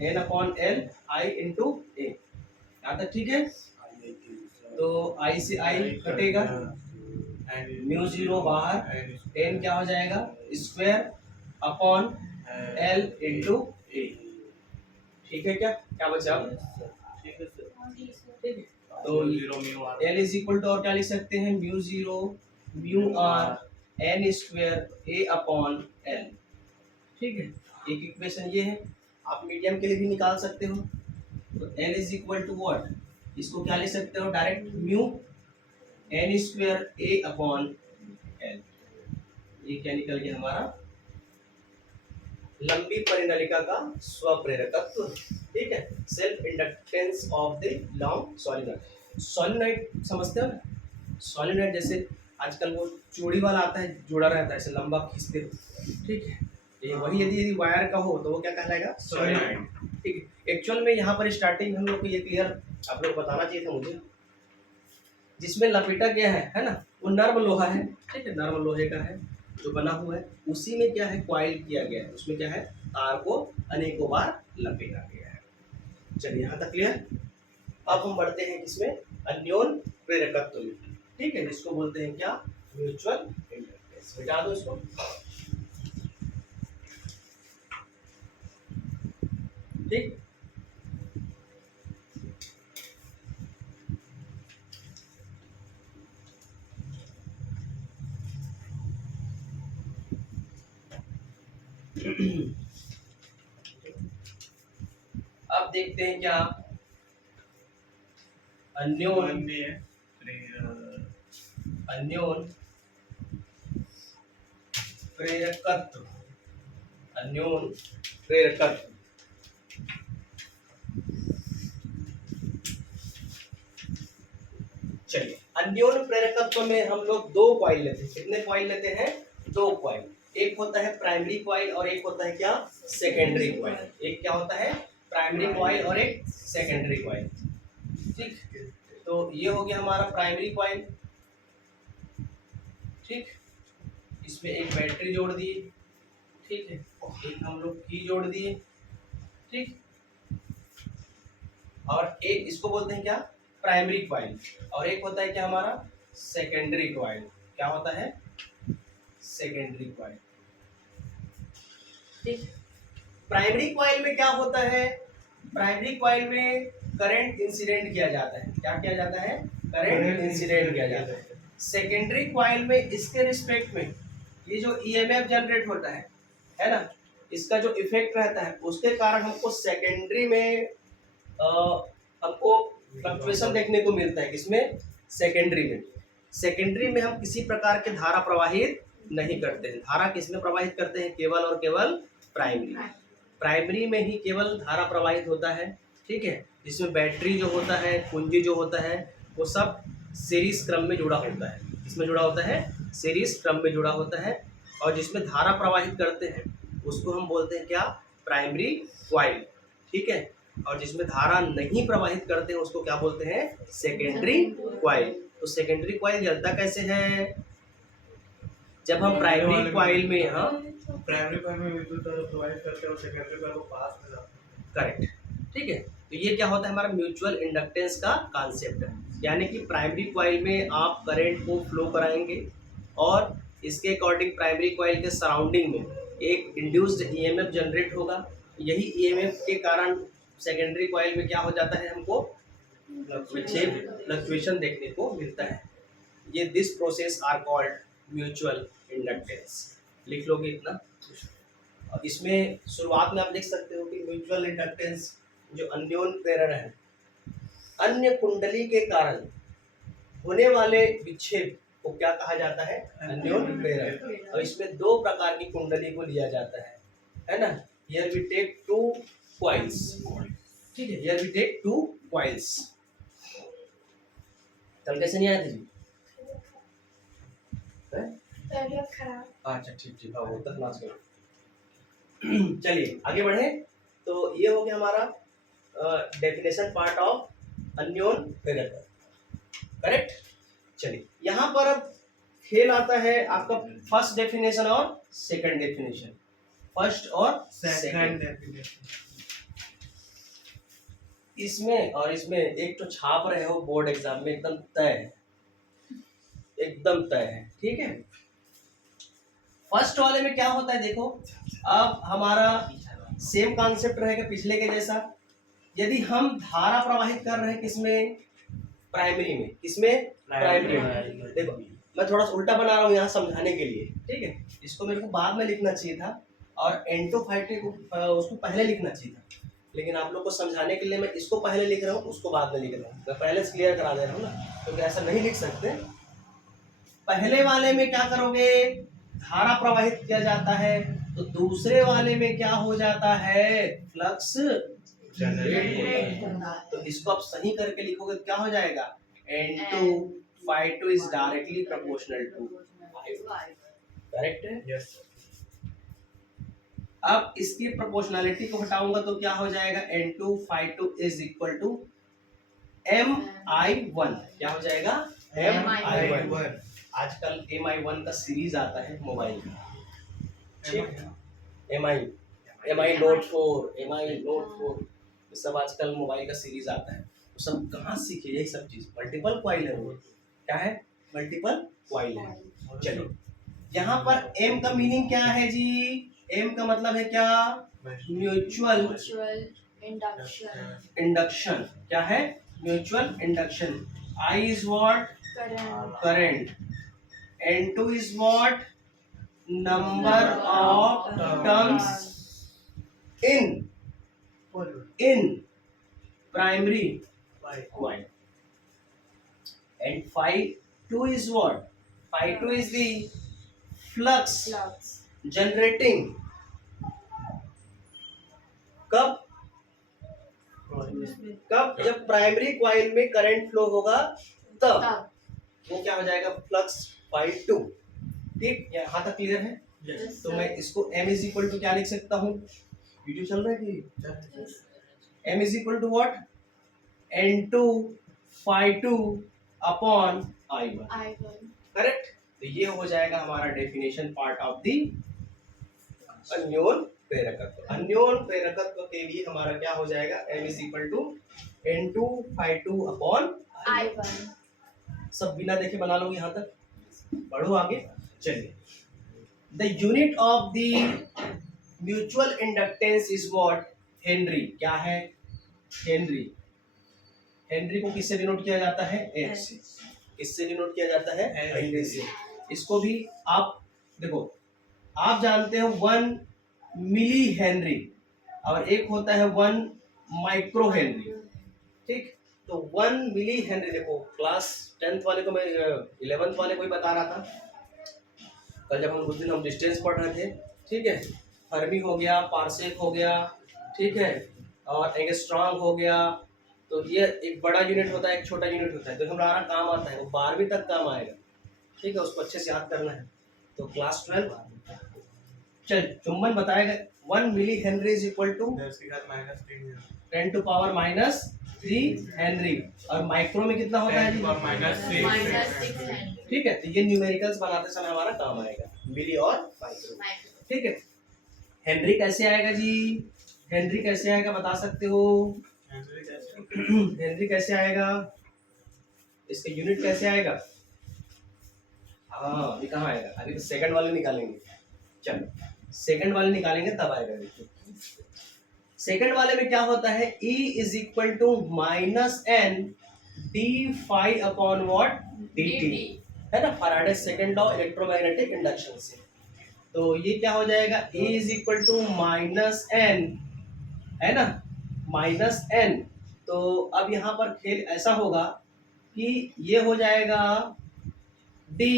N upon L I into A, यहाँ तक ठीक है। तो आई से आई कटेगा, म्यू जीरो बाहर, एन क्या हो जाएगा, square upon L into A, ठीक है क्या, क्या बचा, ठीक है सर। ठीक है। तो एल इज इक्वल टू और क्या लिख सकते हैं, mu zero mu R N square A upon L, ठीक है, एक इक्वेशन ये है। आप मीडियम के लिए भी निकाल सकते हो, तो L is equal to what, इसको क्या लिख सकते हो direct, mu N square A upon L, ये क्या निकल गया हमारा, लंबी परिनलिका का स्वप्रेरकत्व, ठीक है, self inductance of the long solenoid. Solenoid समझते हो ना, सॉलिनॉइड जैसे आजकल वो चूड़ी वाला आता है, जुड़ा रहता है, ऐसे लंबा खींचते हो, ठीक है, ये वही यदि वायर का हो तो वो क्या कहलाएगा, सॉलिनॉइड, ठीक है। एक्चुअल में यहाँ पर स्टार्टिंग में हम लोग को ये क्लियर आप लोग बताना चाहिए था मुझे, जिसमें लपेटा गया है ना, वो नर्म लोहा है, ठीक है, नर्म लोहे का है जो बना हुआ है, उसी में क्या है क्वाइल किया गया है, उसमें क्या है, तार को अनेकों बार लपेटा गया है। चलिए यहाँ तक क्लियर। अब हम बढ़ते हैं किसमें, अन्योन प्रेरकत्व में, ठीक है, जिसको बोलते हैं क्या, म्यूचुअल इंडक्टेंस। मिटा दो इसको, ठीक। अब देखते हैं क्या, अन्योन अन्योन प्रेरकत्व, अन्योन प्रेरकत्व। चलिए, अन्योन प्रेरकत्व में हम लोग दो कॉइल लेते हैं, कितने कॉइल लेते हैं, दो कॉइल, एक होता है प्राइमरी कॉइल और एक होता है क्या, सेकेंडरी कॉइल। एक क्या होता है, प्राइमरी कॉइल और एक सेकेंडरी कॉइल, ठीक। तो ये हो गया हमारा प्राइमरी कॉइल, ठीक, इसमें एक बैटरी जोड़ दिए, ठीक है, एक हम लोग की जोड़ दिए, ठीक, और एक इसको बोलते हैं क्या, प्राइमरी कॉइल, और एक होता है क्या हमारा, सेकेंडरी कॉइल। क्या होता है, सेकेंडरी कॉइल, ठीक। प्राइमरी कॉइल में क्या होता है, प्राइमरी कॉइल में करंट इंसिडेंट किया जाता है, क्या किया जाता है, करंट इंसिडेंट किया जाता है। सेकेंडरी कॉइल में इसके रिस्पेक्ट में ये जो ईएमएफ जनरेट होता है ना, इसका जो इफेक्ट रहता है उसके कारण हमको सेकेंडरी में हमको फ्लक्चुएशन देखने को मिलता है। किसमें, सेकेंडरी में। सेकेंडरी में हम किसी प्रकार के धारा प्रवाहित नहीं करते हैं। धारा किसमें प्रवाहित करते हैं, केवल और केवल प्राइमरी। प्राइमरी में ही केवल धारा प्रवाहित होता है, ठीक है, जिसमें बैटरी जो होता है, कुंजी जो होता है, वो सब सीरीज क्रम में जुड़ा होता है। इसमें जुड़ा होता है, सीरीज क्रम में जुड़ा होता है, और जिसमें धारा प्रवाहित करते हैं उसको हम बोलते हैं क्या, प्राइमरी कॉइल, ठीक है, और जिसमें धारा नहीं प्रवाहित करते हैं उसको क्या बोलते हैं, सेकेंडरी कॉइल। तो सेकेंडरी कॉइल जलता कैसे है, जब हम प्राइमरी कॉइल में, हाँ, प्राइमरी कॉइल में विद्युत धारा प्रवाहित करते हैं और सेकेंडरी कॉइल को पास में लाते हैं, करेक्ट, ठीक है। तो ये क्या होता है, हमारा म्यूचुअल इंडक्टेंस का कॉन्सेप्ट है, यानी कि प्राइमरी कॉइल में आप करंट को फ्लो कराएंगे और इसके अकॉर्डिंग प्राइमरी कॉइल के सराउंडिंग में एक इंड्यूस्ड ईएमएफ जनरेट होगा। यही ईएमएफ के कारण सेकेंडरी कॉइल में क्या हो जाता है, हमको फ्लक्चुएशन देखने को मिलता है। ये this process are called mutual inductance. लिख लोगे इतना। इसमें शुरुआत में आप लिख सकते हो कि म्यूचुअल इंडक्टेंस जो अन्योन प्रेरण है, अन्य कुंडली के कारण होने वाले विक्षेप को क्या कहा जाता है? अन्योन प्रेरक। और इसमें दो प्रकार की कुंडली को लिया जाता है ना? हियर वी टेक 2 कॉइल्स, ठीक है, हियर वी टेक 2 कॉइल्स। कल कैसे नहीं आए थे जी? तबीयत खराब। अच्छा ठीक ठीक, हाँ वो तक नाच करो। चलिए आगे बढ़े। तो ये हो गया हमारा डेफिनेशन पार्ट ऑफ अन्योन प्रेरक, करेक्ट। चलिए यहाँ पर अब खेल आता है आपका फर्स्ट डेफिनेशन और सेकंड डेफिनेशन, फर्स्ट और सेकंड। इसमें और इसमें एक तो छाप रहे हो बोर्ड एग्जाम में, एकदम तय है, एकदम तय है, ठीक है। फर्स्ट वाले में क्या होता है देखो, अब हमारा सेम कॉन्सेप्ट रहेगा पिछले के जैसा। यदि हम धारा प्रवाहित कर रहे हैं किसमें? प्राइमरी में। किसमें? प्राइमरी में। देखो मैं थोड़ा सा उल्टा बना रहा हूँ यहाँ समझाने के लिए, ठीक है। इसको मेरे को बाद में लिखना चाहिए था और एंटोफाइटी को उसको पहले लिखना चाहिए था, लेकिन आप लोग को समझाने के लिए मैं इसको पहले लिख रहा हूँ, उसको बाद में लिख रहा हूँ। मैं पहले से क्लियर करा दे रहा हूँ ना, क्योंकि ऐसा नहीं लिख सकते। पहले वाले में क्या करोगे? धारा प्रवाहित किया जाता है, तो दूसरे वाले में क्या हो जाता है? फ्लक्स जनरेट होता है। तो इसको आप सही करके लिखोगे क्या हो जाएगा? N2 phi2 is directly proportional to I1, correct है? यस। अब इसकी प्रोपोर्शनलिटी को हटाऊंगा तो क्या हो जाएगा? N2 phi2 is equal to Mi1। क्या हो जाएगा? Mi1। आजकल Mi1 का सीरीज आता है मोबाइल का, Mi Note 4, Mi Note 4, ये सब आजकल मोबाइल का सीरीज आता है। तो सब कहाँ सीखे यही सब चीज? मल्टीपल कॉइल है वो। क्या है? मल्टीपल कॉइल है। चलो यहाँ पर M का मीनिंग क्या है जी? M का मतलब है क्या? Mutual induction, induction. क्या है? Mutual induction. I is what? Current, Current. N2 is what? Number of terms in primary coil. And phi 2 is what? Phi 2 is the flux flux, generating. कब? कब? जब प्राइमरी कॉइल में current flow होगा तब तब वो क्या हो जाएगा? Flux phi 2। ठीक, यहाँ तक क्लियर है? Yes, तो sir. मैं इसको m इज इक्वल टू क्या लिख सकता हूँ? वीडियो चल रहा है कि? m is equal to what? N2 phi 2 upon I1, I1, correct. तो ये हो जाएगा हमारा डेफिनेशन पार्ट ऑफ द अन्योन प्रेरकत्व। अन्योन प्रेरकत्व के लिए हमारा क्या हो जाएगा? m is equal to N2 phi 2 upon I1, सब बिना देखे बना लोगे यहाँ तक? बढ़ो आगे। चलिए, the unit of the mutual inductance is what? Henry. क्या है? हेनरी। हेनरी को किससे डिनोट किया जाता है? H से। किससे डिनोट किया जाता है? हेनरी से। इसको भी आप देखो, आप जानते हो 1 मिली हेनरी और एक होता है 1 माइक्रो हेनरी, ठीक। तो 1 मिली हेनरी, देखो क्लास 10th वाले को मैं 11th वाले को ही बता रहा था कल जब हम उस दिन हम डिस्टेंस पढ़ रहे थे, ठीक है। फर्मी हो गया, पार्सेक हो गया, ठीक है, और एंगस्ट्रॉम हो गया। तो ये एक बड़ा यूनिट होता है, एक छोटा यूनिट होता है, तो हमारा काम आता है, वो 12वीं तक काम आएगा, ठीक है। उसको अच्छे से याद करना है। तो क्लास 12 चल चुम्बन बताएगा 1 milli henry is equal to 10 to power -3 henry. और माइक्रो में कितना होता है जी? -6 ठीक है। तो ये न्यूमेरिकल्स बनाते समय हमारा काम आएगा, मिली और माइक्रो, ठीक है। हेनरी कैसे आएगा जी? हेनरी कैसे आएगा बता सकते हो? हेनरी कैसे आएगा? इसका यूनिट कैसे आएगा? हाँ, ये कहाँ आएगा? अभी तो सेकंड वाले निकालेंगे। चलो सेकंड वाले निकालेंगे तब आएगा। देखिए सेकंड वाले में क्या होता है? E is equal to -n d upon what? dt, है ना। Faraday second law electromagnetic induction से। तो ये क्या हो जाएगा? E is equal to -n, है ना, -n। तो अब यहाँ पर खेल ऐसा होगा कि ये हो जाएगा D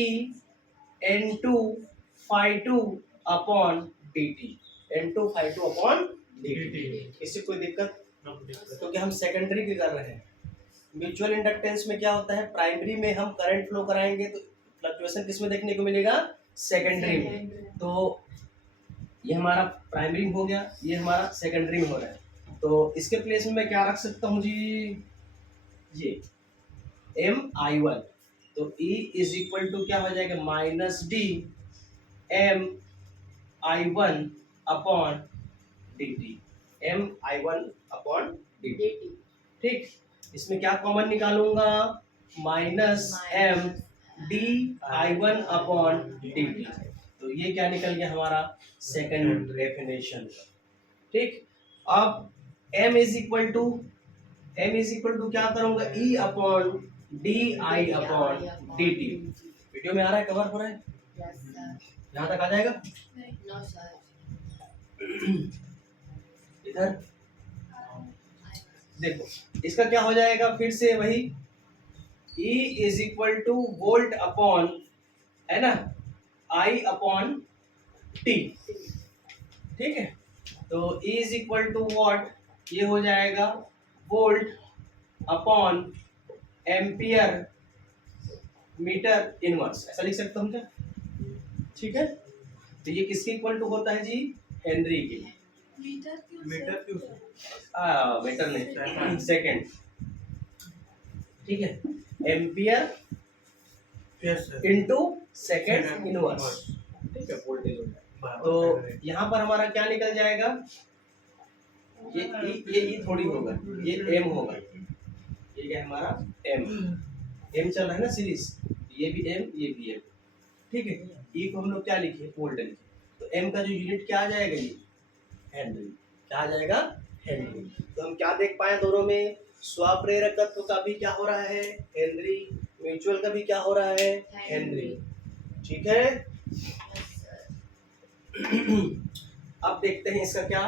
N2 phi2 upon dt, N2 phi2 upon dt। किसी कोई दिक्कत? क्योंकि हम सेकेंडरी की कर रहे हैं। म्यूचुअल इंडक्टेंस में क्या होता है, प्राइमरी में हम करंट फ्लो कराएंगे तो फ्लक्चुएशन किस में देखने को मिलेगा, सेकेंडरी में। तो ये हमारा प्राइमरी में हो गया, ये हमारा सेकेंडरी में हो रहा है। तो इसके प्लेस में मैं क्या रख सकता हूँ जी, ये MI1। तो E इज इक्वल टू क्या हो जाएगा, minus D MI1 upon dt, MI1 upon dt। ठीक, इसमें क्या कॉमन निकालूंगा, minus M DI1 upon dt। तो ये क्या निकल गया हमारा, सेकंड डेफिनेशन। ठीक, अब M इज इक्वल टू क्या करूंगा, E upon DI upon dt। Video में आ रहा है, कवर हो रहा है, यहाँ तक आ जाएगा। No, sir. इधर देखो, इसका क्या हो जाएगा, फिर से वही E is equal to volt upon, है ना, I अपॉन T। ठीक है, तो E is equal to what, ये हो जाएगा volt upon ampere metre inverse, ऐसा लिख सकता हूँ क्या? ठीक है, तो ये किसके इक्वल टू होता है जी, हेनरी के। मीटर क्यों? मीटर नहीं, सेकंड। ठीक है, ampere yes into second inverse. ठीक है, वोल्टेज होता है। तो यहाँ पर हमारा क्या निकल जाएगा, ये ई थोड़ी होगा, ये एम होगा। ये क्या है हमारा, एम चल रहा है ना सीरीज, ये भी एम, ये भी एम। ठीक है, ई को हम लोग क्या लिखे, वोल्ट लिखे। तो एम का जो यूनिट क्या आ जाएगा, ये हेनरी। क्या आ जाएगा, हेनरी। तो हम क्या देख पाए दोनों में, स्वप्रेरकत्व का भी क्या हो रहा है, हेनरी, म्यूचुअल का भी क्या हो रहा है, हेनरी। ठीक है, अब देखते हैं इसका क्या,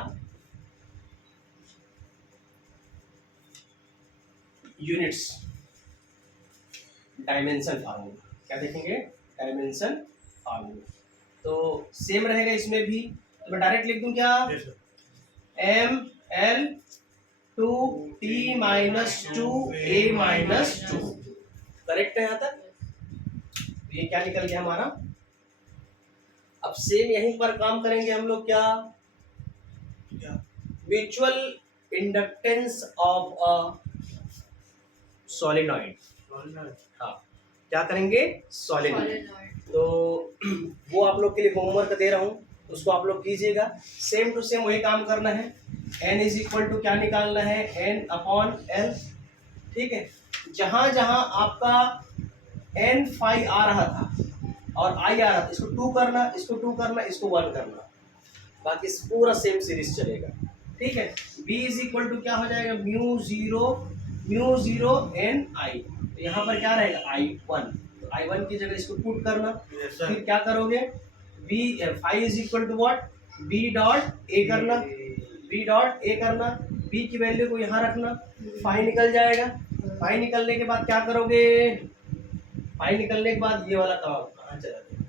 यूनिट्स, डायमेंशन फार्मूला। क्या देखेंगे, डायमेंशन फार्मूला। तो सेम रहेगा इसमें भी, तो मैं डायरेक्ट लिख दूं क्या, ML 2T minus 2A minus 2। Correct है यहाँ तक? तो ये क्या निकल गया हमारा। अब सेम यहीं पर काम करेंगे हम लोग, क्या, mutual inductance of a solenoid. हाँ, क्या करेंगे, सॉलिनॉइड। तो वो आप लोग के लिए होमवर्क दे रहा हूँ, उसको आप लोग कीजिएगा। सेम टू सेम वही काम करना है। n इज इक्वल टू क्या निकालना है, n अपॉन l। ठीक है, जहां जहां आपका n फाई आ रहा था और i आ रहा था, इसको 2 करना, इसको 2 करना, इसको 1 करना, बाकी पूरा सेम सीरीज चलेगा। ठीक है, b इज इक्वल टू क्या हो जाएगा, म्यू जीरो n i। तो यहाँ पर क्या रहेगा, i1। तो i1 की जगह इसको पुट करना, फिर क्या करोगे, b phi is equal to what, b dot a करना, b डॉट a करना, b की वैल्यू को यहाँ रखना, फाई निकल जाएगा। फाई निकलने के बाद क्या करोगे, फाई निकलने के बाद ये वाला कहाँ चला गया,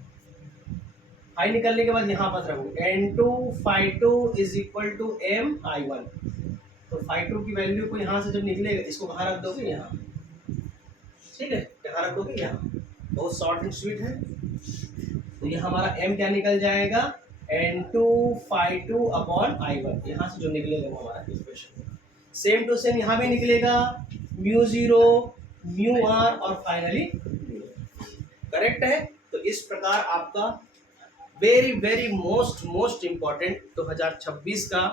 फाई निकलने के बाद यहाँ पर रखोगे n2 phi2 is equal to mi1। तो phi2 की वैल्यू को यहाँ से जब निकलेगा, इसको कहाँ रख दोगे, यहाँ। ठीक है, कहाँ रख दोगे, यहाँ। बहुत शॉर्ट एंड स्वीट है। तो ये हमारा m क्या निकल जाएगा, n2 phi2 अपॉन i1। यहाँ से जो निकलेगा वो हमारा इक्वेशन। सेम टू सेम यहाँ भी निकलेगा, म्यू जीरो, म्यू आर और फाइनली करेक्ट है। तो इस प्रकार आपका वेरी वेरी मोस्ट इम्पोर्टेंट 2026 का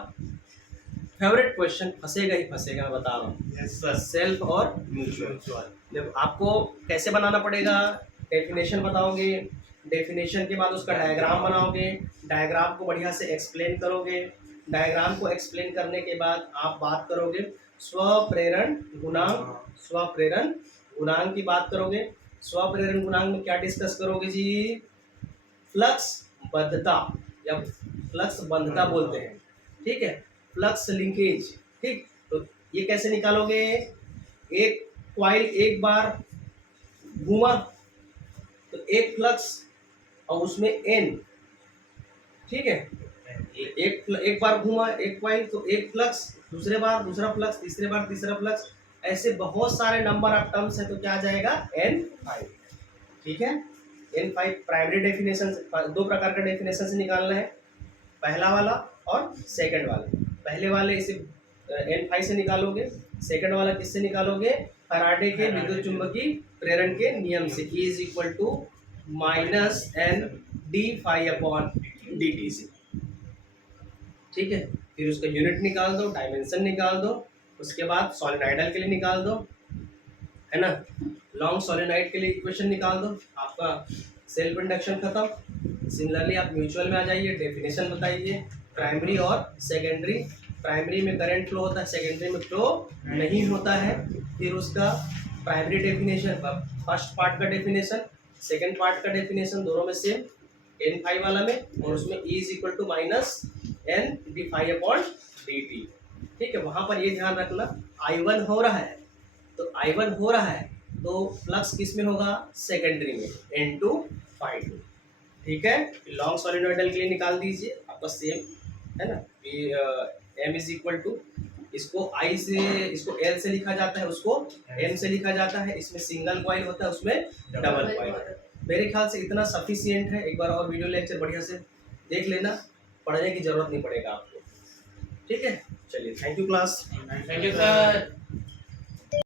फेवरेट क्वेश्चन फंसेगा ही फंसेगा, मैं बता रहा हूँ। यस सर, सेल्फ और म्यूचुअल। देखो आपको कैसे बनाना पड़ेगा, डेफिनेशन बताओगे, डेफिनेशन के बाद उसका डायग्राम बनाओगे, डायग्राम को बढ़िया से एक्सप्लेन करोगे, डायग्राम को एक्सप्लेन करने के बाद आप बात करोगे स्वप्रेरण गुणांक, स्वप्रेरण गुणांक की बात करोगे। स्वप्रेरण गुणांक में क्या डिस्कस करोगे जी, फ्लक्स बद्धता या फ्लक्स बंधता बोलते हैं। ठीक है, फ्लक्स लिंकेज। ठीक, तो ये कैसे निकालोगे, एक कॉइल एक बार घूमा, तो एक फ्लक्स और उसमें n, ठीक है, एक बार घूमा एक कॉइल तो एक फ्लक्स, दूसरे बार दूसरा फ्लक्स, तीसरे बार तीसरा फ्लक्स, ऐसे बहुत सारे नंबर ऑफ टर्म्स है तो क्या आ जाएगा n5, ठीक है। n5 प्राइमरी डेफिनेशन, दो प्रकार का डेफिनेशन से निकालना है, पहला वाला और सेकंड वाला। पहले वाले इसे n5 से निकालोगे, सेकंड वाला किससे निकालोगे, फैराडे के विद्युत चुंबकीय प्रेरण के नियम से, E is equal to minus n d∅/dt से, ठीक है। फिर उसका यूनिट निकाल दो, डायमेंशन निकाल दो, उसके बाद सोलेनॉइडल के लिए निकाल दो, है ना, लॉन्ग सोलेनॉइड के लिए इक्वेशन निकाल दो, आपका सेल्फ इंडक्शन खत्म। सिमिलरली आप म्यूचुअल में आ जाइए, डेफिनेशन बताइए, प्राइमरी और सेकेंडरी, प्राइमरी में करंट फ्लो होता है, सेकेंडरी में फ्लो नहीं होता है। फिर उसका प्राइमरी डेफिनेशन, फर्स्ट पार्ट का डेफिनेशन, सेकेंड पार्ट का डेफिनेशन, दोनों में सेम, n5 वाला में, और उसमें E is equal to minus n d∅/dt, ठीक है। वहां पर ये ध्यान रखना, I1 हो रहा है तो I1 हो रहा है तो फ्लक्स किस में होगा, सेकेंडरी में, N2/2, ठीक है। लॉन्ग सोलेनॉइडल के लिए निकाल दीजिए, आपका सेम है ना, M इज इक्वल टू, इसको I से, इसको L से लिखा जाता है, उसको M से लिखा जाता है, इसमें सिंगल कॉइल होता है, उसमें डबल कॉइल होता है। मेरे ख्याल से इतना सफिशिएंट है, एक बार और वीडियो लेक्चर बढ़िया से देख लेना, पढ़ने की जरूरत नहीं पड़ेगा आपको, ठीक है। चलिए, thank you class. Thank you sir.